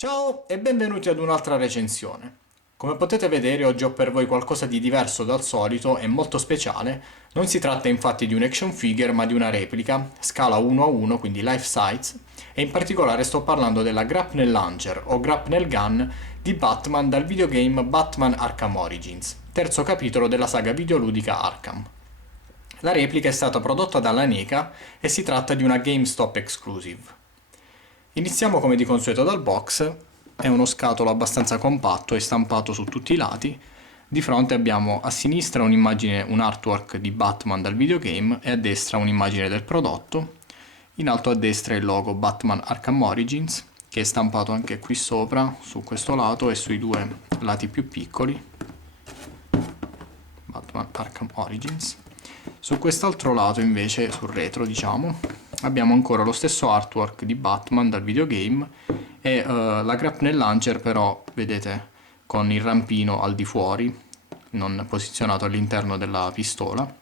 Ciao e benvenuti ad un'altra recensione. Come potete vedere, oggi ho per voi qualcosa di diverso dal solito e molto speciale. Non si tratta infatti di un action figure, ma di una replica, scala 1 a 1, quindi life size, e in particolare sto parlando della Grapnel Launcher o Grapnel Gun di Batman dal videogame Batman Arkham Origins, terzo capitolo della saga videoludica Arkham. La replica è stata prodotta dalla NECA e si tratta di una GameStop exclusive. Iniziamo come di consueto dal box, è uno scatolo abbastanza compatto e stampato su tutti i lati. Di fronte abbiamo a sinistra un'immagine, un artwork di Batman dal videogame e a destra un'immagine del prodotto. In alto a destra il logo Batman Arkham Origins, che è stampato anche qui sopra, su questo lato e sui due lati più piccoli. Batman Arkham Origins. Su quest'altro lato invece, sul retro diciamo, abbiamo ancora lo stesso artwork di Batman dal videogame e la grapnel launcher però, vedete, con il rampino al di fuori, non posizionato all'interno della pistola.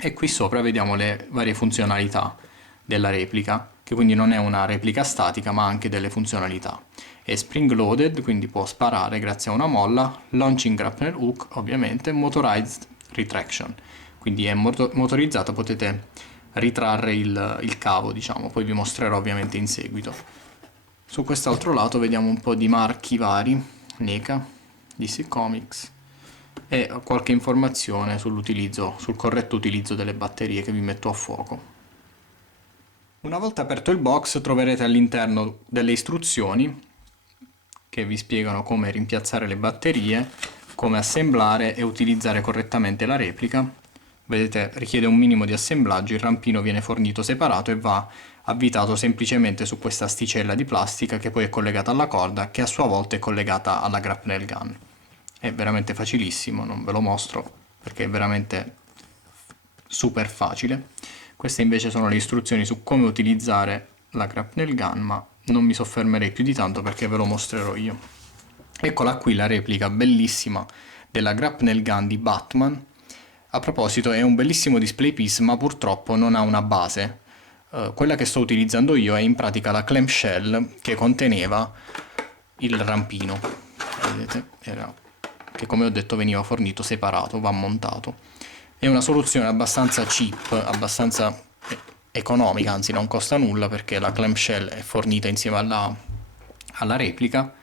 E qui sopra vediamo le varie funzionalità della replica, che quindi non è una replica statica ma ha anche delle funzionalità. È spring loaded, quindi può sparare grazie a una molla, launching grapnel hook ovviamente, motorized retraction, quindi è motorizzato, potete ritrarre il cavo, diciamo, poi vi mostrerò ovviamente in seguito. Su quest'altro lato vediamo un po' di marchi vari, NECA, DC Comics e qualche informazione sull'utilizzo, sul corretto utilizzo delle batterie che vi metto a fuoco. Una volta aperto il box troverete all'interno delle istruzioni che vi spiegano come rimpiazzare le batterie, come assemblare e utilizzare correttamente la replica. Vedete, richiede un minimo di assemblaggio, il rampino viene fornito separato e va avvitato semplicemente su questa asticella di plastica che poi è collegata alla corda, che a sua volta è collegata alla grapnel gun. È veramente facilissimo, non ve lo mostro perché è veramente super facile. Queste invece sono le istruzioni su come utilizzare la grapnel gun, ma non mi soffermerei più di tanto perché ve lo mostrerò io. Eccola qui la replica bellissima della grapnel gun di Batman. A proposito, è un bellissimo display piece, ma purtroppo non ha una base. Quella che sto utilizzando io è in pratica la clamshell che conteneva il rampino. Vedete? Che come ho detto veniva fornito separato, va montato. È una soluzione abbastanza cheap, abbastanza economica, anzi non costa nulla perché la clamshell è fornita insieme alla replica,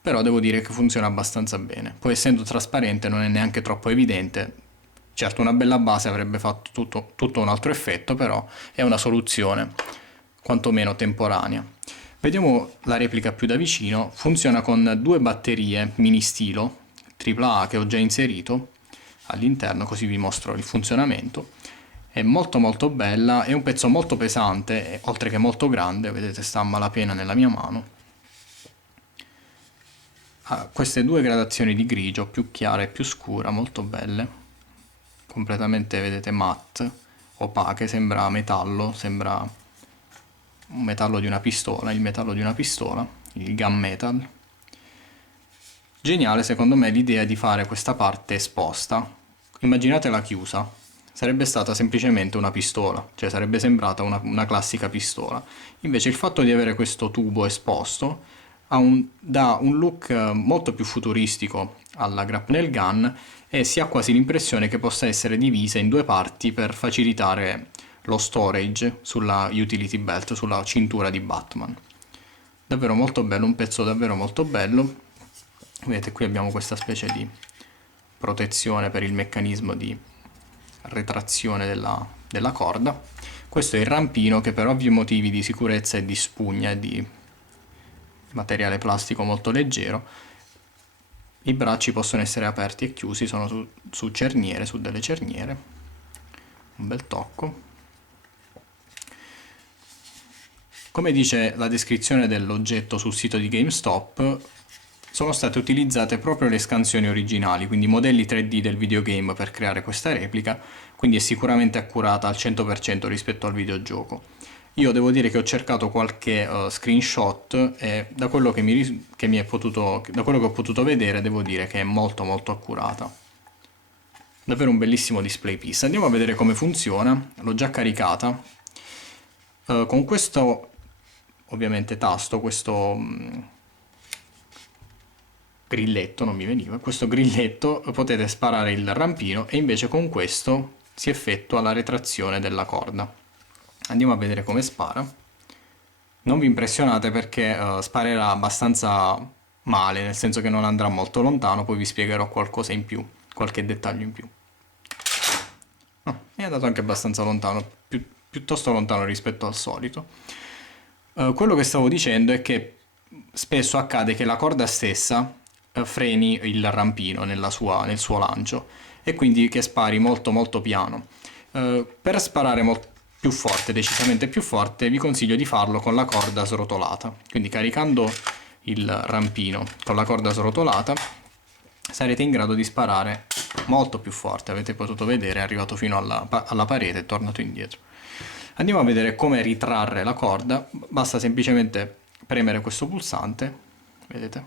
però devo dire che funziona abbastanza bene. Poi essendo trasparente non è neanche troppo evidente. Certo, una bella base avrebbe fatto tutto un altro effetto, però è una soluzione quantomeno temporanea. Vediamo la replica più da vicino. Funziona con due batterie mini stilo AAA che ho già inserito all'interno, così vi mostro il funzionamento. È molto bella, è un pezzo molto pesante, oltre che molto grande, vedete sta a malapena nella mia mano. Ha queste due gradazioni di grigio, più chiara e più scura, molto belle, completamente, vedete, matte, opache, sembra metallo, sembra un metallo di una pistola, il metallo di una pistola, il gunmetal. Geniale secondo me l'idea di fare questa parte esposta. Immaginatela chiusa, sarebbe stata semplicemente una pistola, cioè sarebbe sembrata una classica pistola. Invece il fatto di avere questo tubo esposto dà un look molto più futuristico alla grapnel gun e si ha quasi l'impressione che possa essere divisa in due parti per facilitare lo storage sulla utility belt, sulla cintura di Batman. Davvero molto bello, un pezzo davvero molto bello. Vedete qui abbiamo questa specie di protezione per il meccanismo di retrazione della corda. Questo è il rampino che per ovvi motivi di sicurezza è di spugna e di materiale plastico molto leggero. I bracci possono essere aperti e chiusi, sono su cerniere, su delle cerniere. Un bel tocco. Come dice la descrizione dell'oggetto sul sito di GameStop, sono state utilizzate proprio le scansioni originali, quindi modelli 3D del videogame per creare questa replica, quindi è sicuramente accurata al 100% rispetto al videogioco. Io devo dire che ho cercato qualche screenshot e da quello da quello che ho potuto vedere devo dire che è molto accurata. Davvero un bellissimo display piece. Andiamo a vedere come funziona. L'ho già caricata. Con questo ovviamente tasto, questo grilletto, non mi veniva, questo grilletto potete sparare il rampino e invece con questo si effettua la retrazione della corda. Andiamo a vedere come spara. Non vi impressionate perché sparerà abbastanza male, nel senso che non andrà molto lontano, poi vi spiegherò qualcosa in più, qualche dettaglio in più. È andato anche abbastanza lontano, piuttosto lontano rispetto al solito. Quello che stavo dicendo è che spesso accade che la corda stessa freni il rampino nel suo lancio e quindi che spari molto molto piano. Per sparare più forte, decisamente più forte, vi consiglio di farlo con la corda srotolata. Quindi caricando il rampino con la corda srotolata sarete in grado di sparare molto più forte. Avete potuto vedere, è arrivato fino alla parete e è tornato indietro. Andiamo a vedere come ritrarre la corda. Basta semplicemente premere questo pulsante, vedete?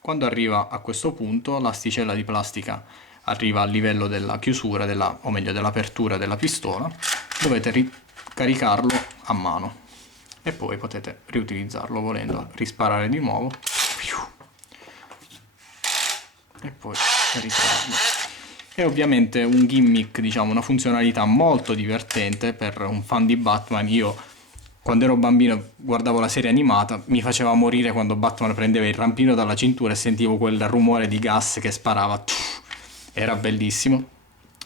Quando arriva a questo punto l'asticella di plastica arriva al livello della chiusura, o meglio dell'apertura della pistola. Dovete ricaricarlo a mano e poi potete riutilizzarlo volendo, risparare di nuovo e poi ritrarlo. È ovviamente un gimmick, diciamo, una funzionalità molto divertente per un fan di Batman. Io quando ero bambino guardavo la serie animata, mi faceva morire quando Batman prendeva il rampino dalla cintura e sentivo quel rumore di gas che sparava. Era bellissimo.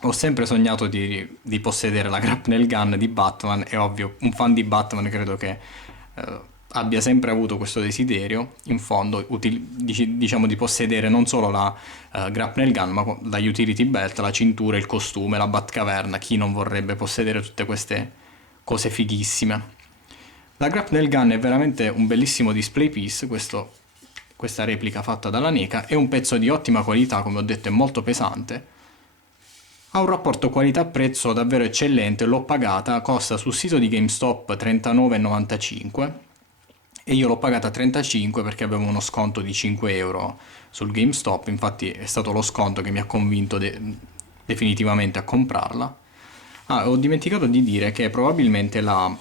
Ho sempre sognato di possedere la grapnel gun di Batman. È ovvio, un fan di Batman credo che abbia sempre avuto questo desiderio, in fondo, diciamo di possedere non solo la grapnel gun, ma la utility belt, la cintura, il costume, la Batcaverna. Chi non vorrebbe possedere tutte queste cose fighissime? La grapnel gun è veramente un bellissimo display piece, questa replica fatta dalla NECA, è un pezzo di ottima qualità, come ho detto è molto pesante, ha un rapporto qualità-prezzo davvero eccellente, l'ho pagata, costa sul sito di GameStop 39,95 e io l'ho pagata 35 perché avevo uno sconto di 5 euro sul GameStop, infatti è stato lo sconto che mi ha convinto definitivamente a comprarla. Ho dimenticato di dire che probabilmente la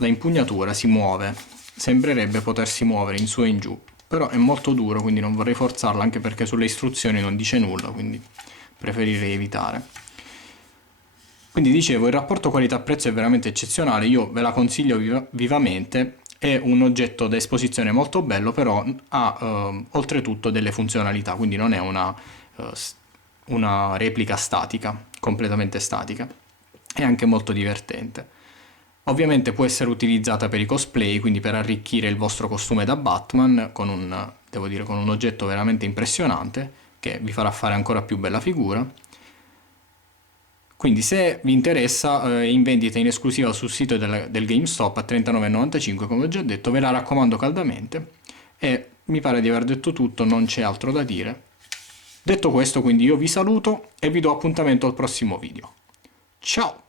impugnatura si muove, sembrerebbe potersi muovere in su e in giù, però è molto duro, quindi non vorrei forzarla, anche perché sulle istruzioni non dice nulla, quindi preferirei evitare. Quindi dicevo, il rapporto qualità-prezzo è veramente eccezionale, io ve la consiglio vivamente, è un oggetto da esposizione molto bello, però ha oltretutto delle funzionalità, quindi non è una replica statica, completamente statica. È anche molto divertente. Ovviamente può essere utilizzata per i cosplay, quindi per arricchire il vostro costume da Batman devo dire, con un oggetto veramente impressionante che vi farà fare ancora più bella figura. Quindi se vi interessa è in vendita in esclusiva sul sito del GameStop a 39,95, come ho già detto, ve la raccomando caldamente e mi pare di aver detto tutto, non c'è altro da dire. Detto questo, quindi io vi saluto e vi do appuntamento al prossimo video. Ciao!